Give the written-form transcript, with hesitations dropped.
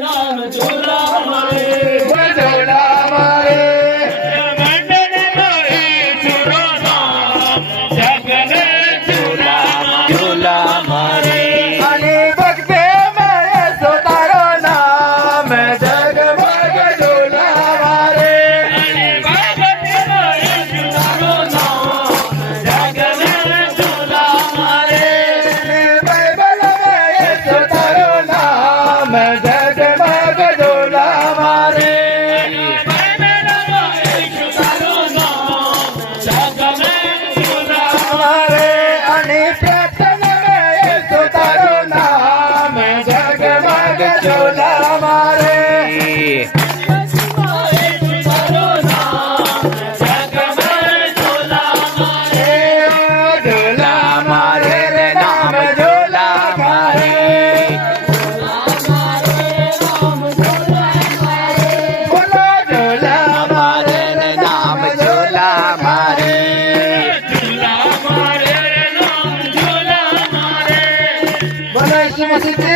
નામ ઝૂલા મારે ઝૂલા મારે ઝૂલા મારે અને ભક્તે મારે તારો નામ જગમગ ઝૂલા મારે તારો નામ જગમગ ઝૂલા મારે મારે અને પ્રાર્થના તારો નામ જગમગ ઝૂલા મારે ઝૂલા મારે રે નામ ઝૂલા મારે બોલો ઝૂલા મારે રે નામ ઝૂલા મારે બોલો ઈસુ મસીહ